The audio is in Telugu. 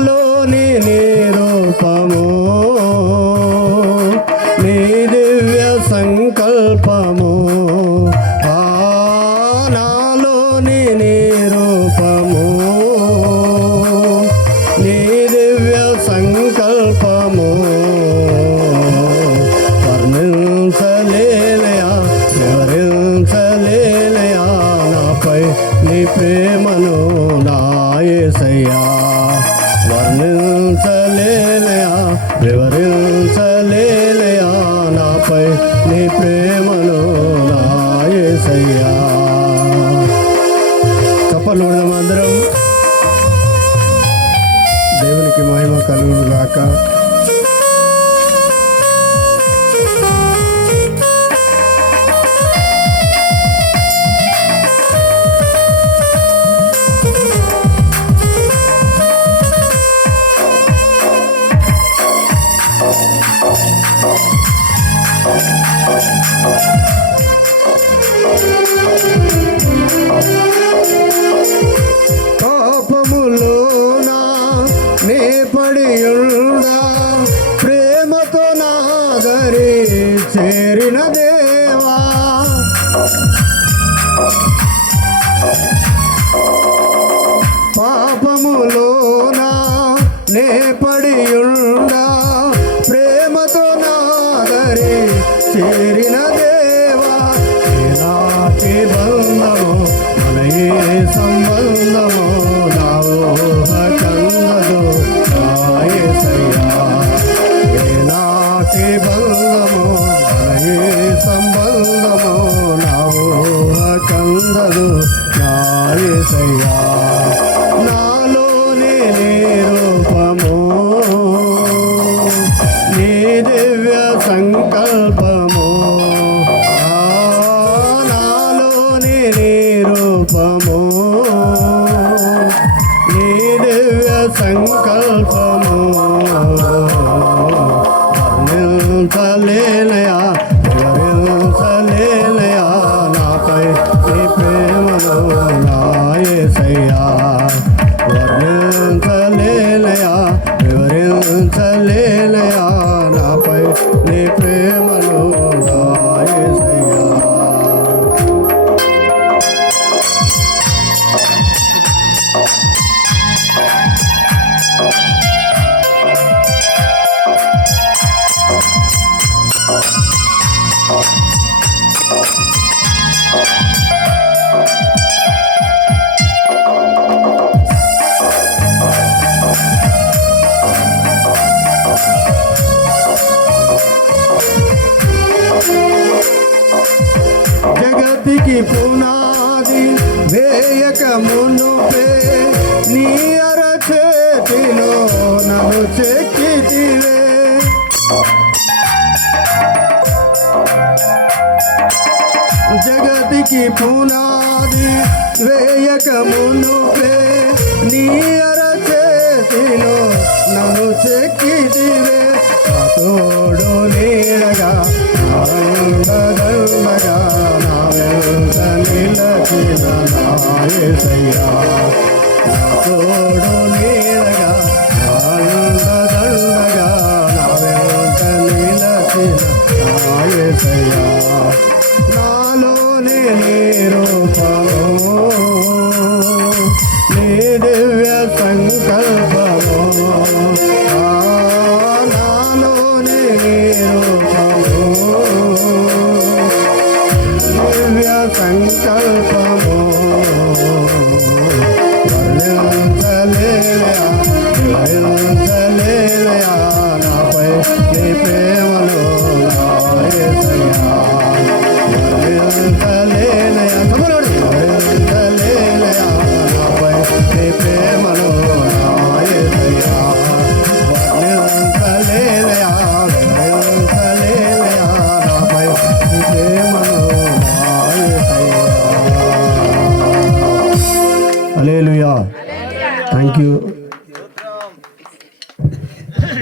నాలోని నీ రూపము, నీ దివ్య సంకల్పము, నాలోని నీ రూపము, నీ దివ్య సంకల్పము వర్ణించలేనయా, వివరించలేనయా నాపై నీ ప్రేమను నా యేసయ్యా. వర్ణించలేనయా, వివరించలేనయా నాపై నీ ప్రేమను నా యేసయ్యా. చప్పట్లు కొడదాం అందరం. దేవునికి మహిమ కలుగును గాక. పాపములోనా నే పడియుండా ప్రేమతో నా దరి చేరిన దేవా, పాపములోనా నే పడియుండా ప్రేమతో నా దరి చేరిన దేవా. నాటి బంధము మనయే సంబంధము నా ఊహ కందదు నా యేసయ్యా. నాటి బంధము మనయే సంబంధము నా ఊహ కందదు నా యేసయ్యా. నాలోని నీ రూపము, నీ దివ్య సంకల్పము, నాలోని నీ రూపము, నీ దివ్య సంకల్పము వర్ణించలేనయా, వివరించలేనయా నాపై నీ ప్రేమను నా యేసయ్యా. వర్ణించలేనయా, వివరించలేనయా నాపై నీ ప్రేమను నా యేసయ్యా. జగతికి పునాది వేయక మునుపే నీ అరచేతిలో నన్ను చెక్కితివే. జగతికి పునాది వేయక మునుపే నీ అరచేతిలో నన్ను చెక్కితివే. నా తోడు నీడగా దండగా నా వెంట నిలచిన నా యేసయ్యా. నా తోడు నీడగా దండగా నా వెంట నిలచిన నా యేసయ్యా. నాలోని నీ రూపము, నీ దివ్య సంకల్పము, నాలోని నీ రూపము, దివ్య సంకల్పము వర్ణించలేనయా, వివరించలేనయా నాపై నీ ప్రేమను నా యేసయ్యా. వర్ణించలేనయా, వర్ణించలేనయా నాపై నీ ప్రేమను నా యేసయ్యా. వర్ణించలేనయా, వివరించలేనయా నాపై నీ ప్రేమను నా యేసయ్యా. హల్లెలూయా. Thank you.